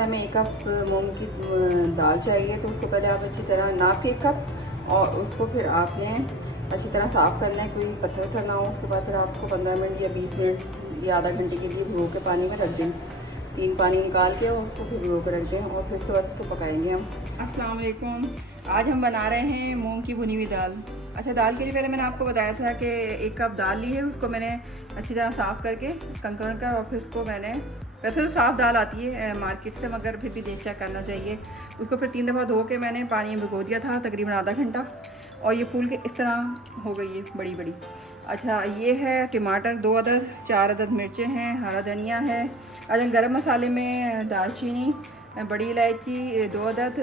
पे हमें 1 कप मूंग की दाल चाहिए। तो उसको पहले आप अच्छी तरह नाप के 1 कप, और उसको फिर आपने अच्छी तरह साफ़ करना है, कोई पत्थर वत्थर ना हो। उसके बाद फिर आपको 15 मिनट या 20 मिनट या आधा घंटे के लिए भिगो के पानी में रख दें। 3 पानी निकाल के और उसको फिर भिगो कर रख दें, और फिर उसके बाद उसको पकाएंगे हम। अस्सलाम वालेकुम। आज हम बना रहे हैं मूंग की भुनी हुई दाल। अच्छा, दाल के लिए पहले मैंने आपको बताया था कि 1 कप दाल ली है, उसको मैंने अच्छी तरह साफ़ करके कंकड़ कर, और फिर उसको मैंने, वैसे तो साफ़ दाल आती है मार्केट से, मगर फिर भी देख चेक करना चाहिए। उसको फिर 3 दफ़ा धो के मैंने पानी में भिगो दिया था तकरीबन आधा घंटा, और ये फूल के इस तरह हो गई है बड़ी बड़ी। अच्छा, ये है टमाटर 2 अदद, 4 अदद मिर्चें हैं, हरा धनिया है। अच्छा, गरम मसाले में दालचीनी, बड़ी इलायची 2 अदद,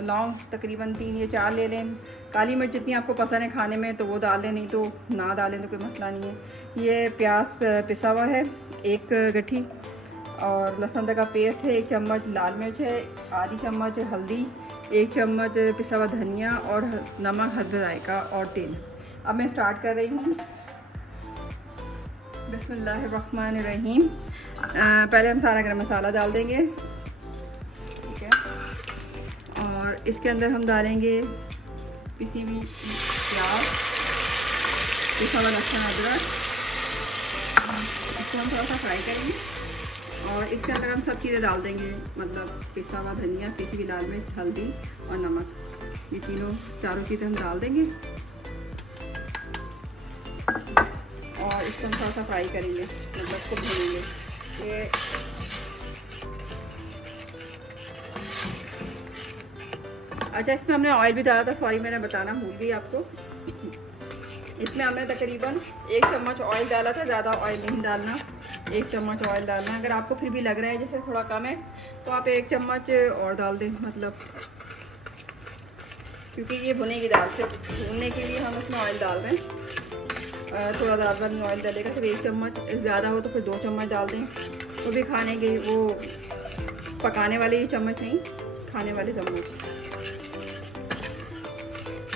लौंग तकरीबन 3 या 4 ले लें। काली मिर्च जितनी आपको पसंद है खाने में तो वो डाल लें, नहीं तो ना डालें तो कोई मसला नहीं है। ये प्याज पिसा हुआ है 1 गट्ठी, और लहसुन का पेस्ट है 1 चम्मच, लाल मिर्च है आधी चम्मच, हल्दी 1 चम्मच, पिसा हुआ धनिया, और नमक हस्ब जायका, और तेल। अब मैं स्टार्ट कर रही हूँ। बिस्मिल्लाहिर्रहमानिर्रहीम। पहले हम सारा गरम मसाला डाल देंगे, ठीक है। और इसके अंदर हम डालेंगे पिसी हुई प्याज, पिसा हुआ लहसुन अदरक, इसको हम थोड़ा सा फ्राई करेंगे। और इसके अंदर हम सब चीज़ें डाल देंगे, मतलब पिसा हुआ धनिया, पिसी हुई लाल मिर्च, हल्दी और नमक, ये चारों चीज़ें हम डाल देंगे, और इसको हम थोड़ा सा फ्राई करेंगे, मतलब इसको भूनेंगे। ये अच्छा, इसमें हमने ऑयल भी डाला था, सॉरी मैंने बताना भूल गई आपको। इसमें हमने तकरीबन 1 चम्मच ऑयल डाला था, ज़्यादा ऑयल नहीं डालना, 1 चम्मच ऑयल डालना। अगर आपको फिर भी लग रहा है जैसे थोड़ा कम है तो आप 1 चम्मच और डाल दें, मतलब क्योंकि ये भुनेगी दाल, से भूनने के लिए हम इसमें ऑयल डाल रहे हैं। थोड़ा ज़्यादा नहीं ऑयल डालेगा, सिर्फ 1 चम्मच, ज़्यादा हो तो फिर 2 चम्मच डाल दें। वो भी खाने के, वो पकाने वाले ही चम्मच नहीं, खाने वाले चम्मच।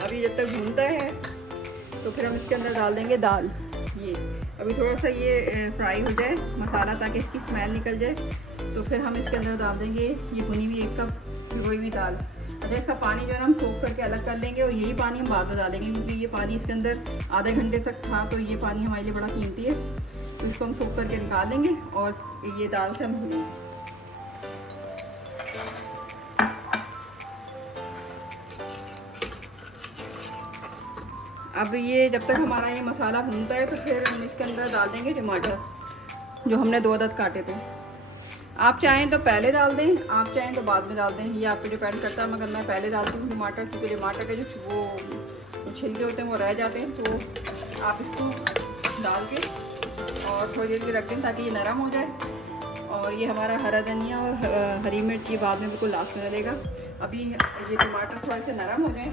अभी जब तक भूनता है तो फिर हम इसके अंदर डाल देंगे दाल। ये अभी थोड़ा सा ये फ्राई हो जाए मसाला, ताकि इसकी स्मेल निकल जाए, तो फिर हम इसके अंदर डाल देंगे ये भुनी हुई 1 कप भिगोई हुई दाल। अच्छा, इसका पानी जो है ना हम सोख करके अलग कर लेंगे, और यही पानी हम बाद में डालेंगे, क्योंकि ये पानी इसके अंदर आधे घंटे तक था, तो ये पानी हमारे लिए बड़ा कीमती है। तो इसको हम सोख करके निकाल लेंगे, और ये दाल से हम भूनेंगे। अब ये जब तक हमारा ये मसाला भूनता है तो फिर हम इसके अंदर डाल देंगे टमाटर, जो हमने 2 अदद काटे थे। आप चाहें तो पहले डाल दें, आप चाहें तो बाद में डाल दें, ये आप पे डिपेंड करता है, मगर मैं पहले डालती हूँ टमाटर, क्योंकि टमाटर के जो वो छिलके होते हैं वो रह जाते हैं। तो आप इसको डाल के और थोड़ी देर के रख दें ताकि ये नरम हो जाए। और ये हमारा हरा धनिया और हरी मिर्च ये बाद में बिल्कुल लास्ट में डलेगा। अभी ये टमाटर थोड़ा से नरम हो जाए,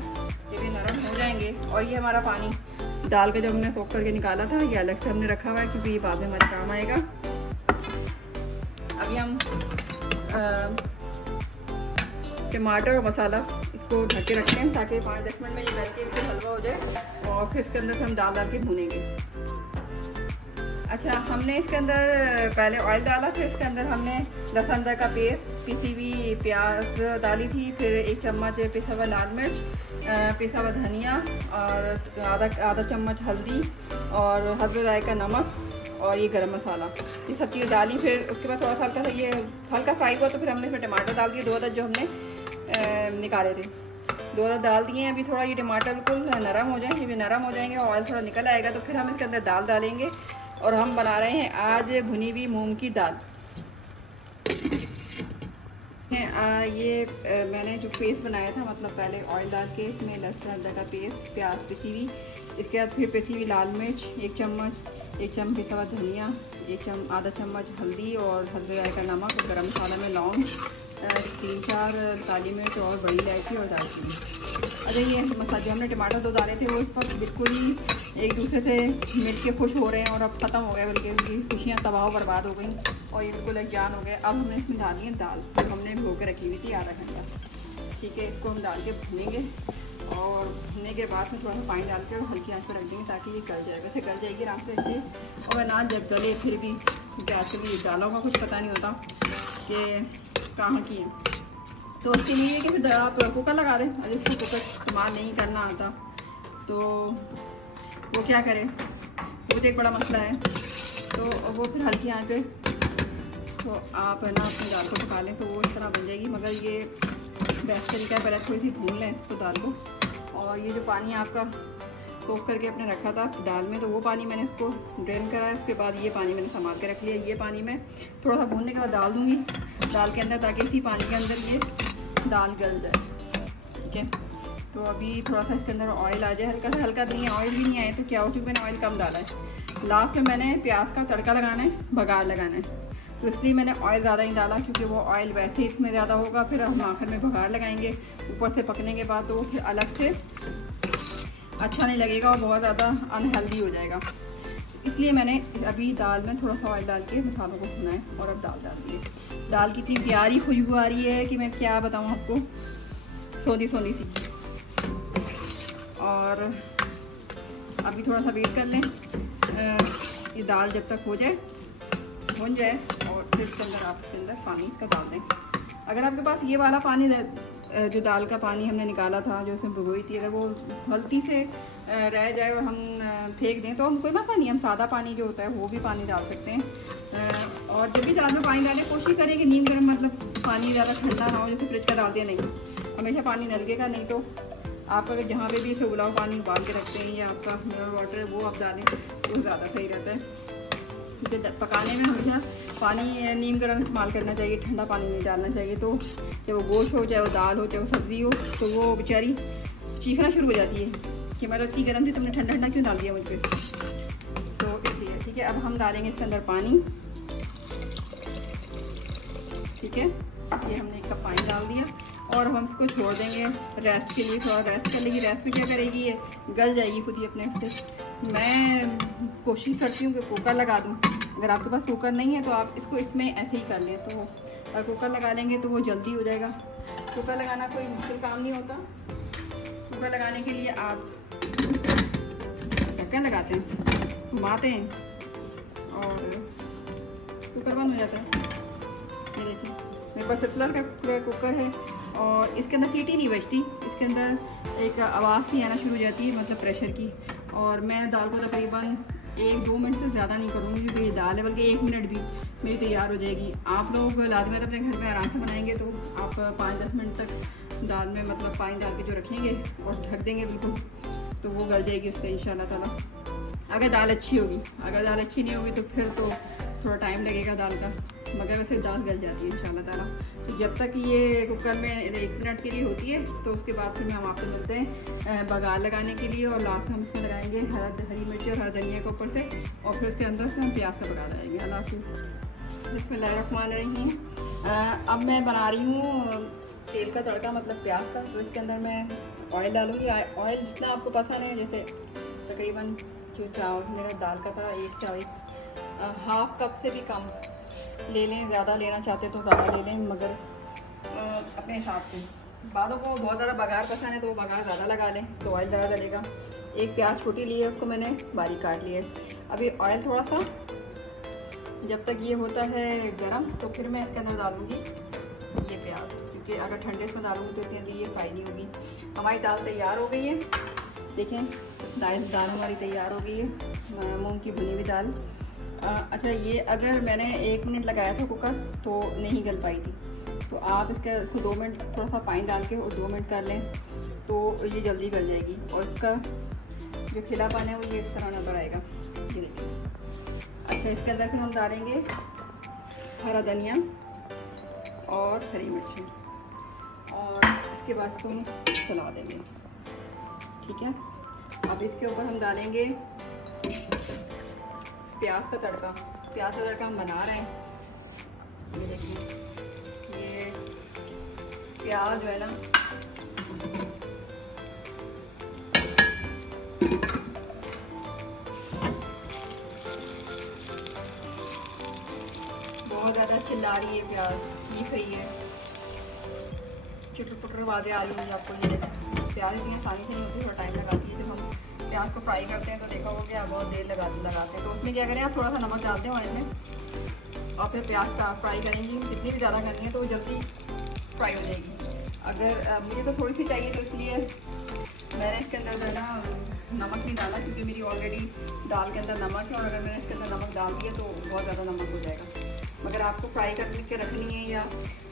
ये भी नरम हो जाएंगे। और ये हमारा पानी दाल का जो हमने सोख करके निकाला था, ये अलग से हमने रखा हुआ है, क्योंकि ये बाद में हमारे काम आएगा। अभी हम टमाटर और मसाला इसको ढक के रखते हैं, ताकि 5-10 मिनट में ये गल के बिल्कुल हलवा हो जाए, और फिर इसके अंदर हम दाल डाल के भूनेंगे। अच्छा, हमने इसके अंदर पहले ऑयल डाला, फिर इसके अंदर हमने लहसुन का पेस्ट, पिसी हुई प्याज डाली थी, फिर 1 चम्मच पिसा हुआ लाल मिर्च, पिसा हुआ धनिया, और आधा चम्मच हल्दी, और हस्ब जायका नमक, और ये गरम मसाला, ये सब चीज़ें डाली। फिर उसके बाद थोड़ा सा हल्का सा ये हल्का फ्राई हुआ, तो फिर हमने इसमें टमाटर डाल दिए 2 अदद, जो हमने निकाले थे, 2 अदद डाल दिए हैं। अभी थोड़ा ये टमाटर बिल्कुल नरम हो जाए, ये भी नरम हो जाएंगे, ऑयल थोड़ा निकल आएगा, तो फिर हम इसके अंदर दाल डालेंगे। और हम बना रहे हैं आज भुनी हुई मूंग की दाल। ये मैंने जो पेस्ट बनाया था, मतलब पहले ऑयल डाल के इसमें लहसुन का पेस्ट, प्याज पिसी हुई, इसके बाद फिर पिसी हुई लाल मिर्च 1 चम्मच, 1 चम्मच पिसा हुआ धनिया, आधा चम्मच हल्दी, और हल्दी का नमक, और गरम मसाला में लौंग, 3-4 काली मिर्च, और बड़ी इलायची, और दालचीनी। अच्छा, ये मसाला जो हमने टमाटर 2 डाले थे वो इस पर बिल्कुल ही एक दूसरे से मिल के खुश हो रहे हैं, और अब ख़त्म हो गए, बल्कि उनकी खुशियाँ तबाह बर्बाद हो गई, और ये बिल्कुल एकजान हो गए। अब हमने इसमें डाली है दाल, जो हमने भिगो के रखी हुई थी आधा घंटा, ठीक है। इसको हम डाल के भूनेंगे, और भुनने के बाद में थोड़ा सा पानी डाल कर हल्की आंच पर रख देंगे, ताकि ये गल जाए। वैसे गल जाएगी आराम से इससे, और ना जब गले फिर भी गैस भी डाला होगा, कुछ पता नहीं होता कि कहाँ की हैं। तो उसके लिए कि फिर आप कुकर लगा दें, अगर इसको कुकर इस्तेमाल नहीं करना आता तो वो क्या करें, वो तो एक बड़ा मसला है। तो वो फिर हल्की आंच पे तो आप है ना अपनी दाल को पका लें तो वो इस तरह बन जाएगी। मगर ये बेस्ट तरीका है, पहले थोड़ी सी भून लें इसको दाल को। और ये जो पानी आपका सोख करके अपने रखा था दाल में, तो वो पानी मैंने इसको ड्रेन करा है। उसके बाद ये पानी मैंने संभाल के रख लिया। ये पानी मैं थोड़ा सा भूनने के बाद डाल दूँगी दाल के अंदर, ताकि इसी पानी के अंदर ये दाल गल जाए। ठीक है, तो अभी थोड़ा सा इसके अंदर ऑयल आ जाए, हल्का सा, हल्का नहीं है, ऑयल भी नहीं आए तो क्या हो, चुकी मैंने ऑयल कम डाला है। लास्ट में मैंने प्याज का तड़का लगाना है, बघार लगाना है, तो इसलिए मैंने ऑयल ज़्यादा नहीं डाला, क्योंकि वो ऑयल वैसे ही इसमें ज़्यादा होगा। फिर हम आखिर में बघार लगाएंगे ऊपर से पकने के बाद, तो वो फिर अलग से अच्छा नहीं लगेगा और बहुत ज़्यादा अनहेल्दी हो जाएगा। इसलिए मैंने अभी दाल में थोड़ा सा ऑयल डाल के मसालों को भुना है और अब दाल डाल दी है। दाल की इतनी प्यारी खुशबू आ रही है कि मैं क्या बताऊँ आपको, सोनी सोनी सी। और अभी थोड़ा सा वेट कर लें, ये दाल जब तक हो जाए, भुन जाए, और फिर इसके अंदर आप इसके अंदर पानी का डाल दें। अगर आपके पास ये वाला पानी जो दाल का पानी हमने निकाला था, जो उसमें भिगोई थी, अगर वो गलती से रह जाए और हम फेंक दें तो हम कोई मसला नहीं, हम सादा पानी जो होता है वो भी पानी डाल सकते हैं। और जब भी दाल में पानी डालें कोशिश करें कि नीम गर्म, मतलब पानी ज़्यादा ठंडा ना हो, जैसे फ्रिज का डाल दिया नहीं, हमेशा पानी नलकेगा। नहीं तो आप अगर जहाँ पे भी इसे उबला हुआ पानी उबाल के रखते हैं या आपका मिनरल वाटर है वो आप डालें तो ज़्यादा सही रहता है। क्योंकि पकाने में हमेशा पानी नीम गर्म इस्तेमाल करना चाहिए, ठंडा पानी नहीं डालना चाहिए। तो चाहे वो गोश्त हो, चाहे वो दाल हो, चाहे वो सब्ज़ी हो, तो वो बेचारी चीखना शुरू हो जाती है कि मतलब इतनी गर्म थी, तुमने ठंडा ठंडा क्यों डाल दिया मुझ पर। तो इसलिए ठीक है, अब हम डालेंगे इसके अंदर पानी। ठीक है, ये हमने 1 कप पानी डाल दिया और हम इसको छोड़ देंगे रेस्ट के लिए। थोड़ा रेस्ट कर लेगी, रेस्ट भी क्या करेगी, ये गल जाएगी खुद ही अपने से। मैं कोशिश करती हूँ कि कुकर लगा दूँ। अगर आपके पास कुकर नहीं है तो आप इसको इसमें ऐसे ही कर लें, तो अगर कुकर लगा लेंगे तो वो जल्दी हो जाएगा। कुकर लगाना कोई मुश्किल काम नहीं होता। कुकर लगाने के लिए आप ढक्कन लगाते हैं, घुमाते हैं और कुकर बंद हो जाता है। ये देखिए मेरे पास सिपलर का कुकर है और इसके अंदर सीटी नहीं बजती, इसके अंदर एक आवाज़ सी आना शुरू हो जाती है, मतलब प्रेशर की। और मैं दाल को तकरीबन 1-2 मिनट से ज़्यादा नहीं करूँगी, क्योंकि ये दाल है, बल्कि 1 मिनट भी मेरी तैयार हो जाएगी। आप लोग लाजमी अपने घर में आराम से बनाएंगे तो आप 5-10 मिनट तक दाल में मतलब पानी डाल के जो रखेंगे और ढक देंगे बिल्कुल, तो वो गल जाएगी उससे इंशाल्लाह ताला, अगर दाल अच्छी होगी। अगर दाल अच्छी नहीं होगी तो फिर तो थोड़ा टाइम लगेगा दाल का, मगर वैसे दाल गल जाती है इंशाल्लाह ताला। तो जब तक ये कुकर में 1 मिनट के लिए होती है तो उसके बाद फिर हम आपसे मिलते हैं बघार लगाने के लिए। और लास्ट हम इसमें लगाएंगे हरी मिर्ची और हरा धनिया के ऊपर से, और फिर उसके अंदर से हम प्याज का बघार लगाएंगे। अल्लाह हाफ़िज़। बिस्मिल्लाहिर्रहमानिर्रहीम। अब मैं बना रही हूँ तेल का तड़का, मतलब प्याज का। तो इसके अंदर मैं ऑयल डालूँगी। ऑयल जितना आपको पसंद है, जैसे तकरीबन जो चावल मेरा दाल का था 1/2 कप से भी कम ले लें। ज़्यादा लेना चाहते तो ज़्यादा ले लें, मगर अपने हिसाब से। बादों को बहुत ज़्यादा बघार पसंद है तो वो बघार ज़्यादा लगा लें तो ऑयल ज़्यादा डलेगा। 1 प्याज छोटी ली है, उसको मैंने बारीक काट लिया है। अभी ऑयल थोड़ा सा जब तक ये होता है गरम, तो फिर मैं इसके अंदर डालूँगी ये प्याज, क्योंकि अगर ठंडे इसमें डालूँगी तो इतनी जल्दी ये फ्राई नहीं होगी। हमारी दाल तैयार हो गई है, देखें दाल हमारी तैयार हो गई है, मूंग की भुनी हुई दाल। अच्छा, ये अगर मैंने 1 मिनट लगाया था कुकर तो नहीं गल पाई थी, तो आप इसको 2 मिनट थोड़ा सा पानी डाल के और 2 मिनट कर लें तो ये जल्दी गल जाएगी। और इसका जो खिलापन है वो ये इस तरह नज़र आएगा, ये देखिए। अच्छा, इसके अंदर फिर हम डालेंगे हरा धनिया और हरी मिर्ची, और इसके बाद इसको हम चला देंगे। ठीक है, अब इसके ऊपर हम डालेंगे प्याज का तड़का। प्याज का तड़का हम बना रहे हैं, ये देखिए। ये प्याज जो है ना, बहुत ज़्यादा चिल्ला रही है, प्याज चीख रही है, चुटर पुटर आवाज़ें आ रही है आपको। ये देखें, प्याज इतनी आसानी से नहीं होती, थोड़ा टाइम लगाती है। जब हम प्याज को फ्राई करते हैं तो देखा होगा कि आप बहुत देर लगाते हैं। तो उसमें क्या करें, आप थोड़ा सा नमक डालते हैं ऑयल में, और फिर प्याज फ्राई करेंगी। जितनी भी ज़्यादा करनी है तो वो जल्दी फ्राई हो जाएगी। अगर मुझे तो थोड़ी सी चाहिए तो इसलिए मैंने इसके अंदर जो है ना नमक नहीं डाला, क्योंकि मेरी ऑलरेडी दाल के अंदर नमक है, और अगर मैंने इसके अंदर नमक डाल दिया तो बहुत ज़्यादा नमक हो जाएगा। मगर आपको फ्राई करके रखनी है या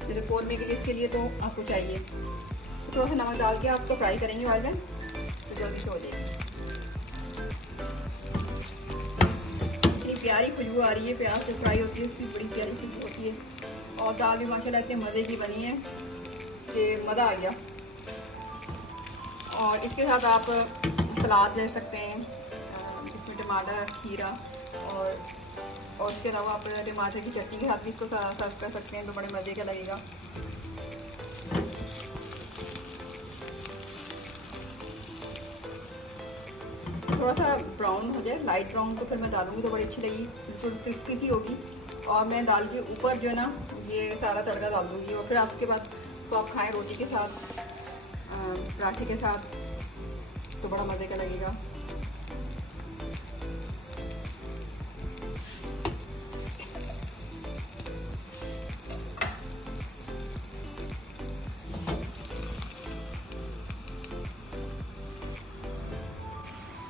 जैसे कौरमे के लिए, इसके लिए तो आपको चाहिए तो थोड़ा सा नमक डाल के आपको फ्राई करेंगे ऑयल में तो जल्दी से हो जाएगी। इतनी प्यारी खुशबू आ रही है, प्याज से फ्राई होती है उसकी बड़ी प्यारी खुशबू होती है। और दाल भी माशाल्लाह इतने मज़े की बनी है कि मज़ा आ गया। और इसके साथ आप सलाद ले सकते हैं, जिसमें टमाटर, खीरा और उसके अलावा आप टमाटर की चटनी के साथ भी इसको सर्व कर सकते हैं तो बड़े मज़े का लगेगा। थोड़ा सा ब्राउन हो जाए, लाइट ब्राउन, तो फिर मैं डालूंगी तो बड़ी अच्छी लगेगी, बिल्कुल क्रिस्पी सी होगी। और मैं दाल के ऊपर जो है ना ये सारा तड़का डाल दूँगी, और फिर आपके बाद तो आप खाएँ रोटी के साथ, पराठे के साथ, तो बड़ा मज़े का लगेगा।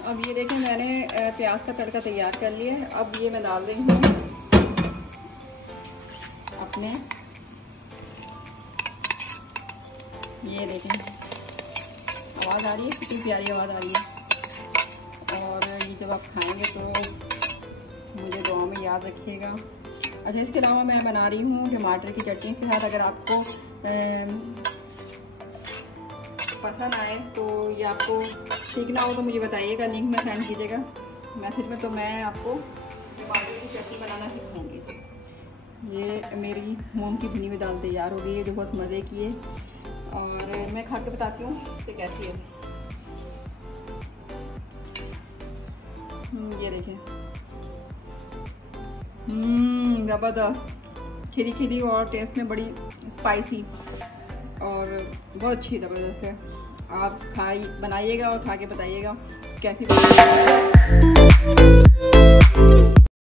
अब ये देखें मैंने प्याज का तड़का तैयार कर लिया है। अब ये मैं डाल रही हूँ अपने, ये देखें आवाज़ आ रही है, कितनी प्यारी आवाज़ आ रही है। और ये जब आप खाएंगे तो मुझे दुआ में याद रखिएगा। अच्छा, इसके अलावा मैं बना रही हूँ टमाटर की चटनी के साथ। अगर आपको पसंद आए तो ये आपको सीखना हो तो मुझे बताइएगा, लिंक में सेंड कीजिएगा मैसेज में, तो मैं आपको टमाटर की चटनी बनाना सिखाऊंगी। ये मेरी मूंग की भुनी हुई दाल तैयार हो गई है जो बहुत मज़े की है, और मैं खा के बताती हूँ तो कैसी है। ये देखें, ज़बरदस्त, खिली खिली और टेस्ट में बड़ी स्पाइसी और बहुत अच्छी ज़बरदस्त है। आप बनाइएगा और खा के बताइएगा कैसी।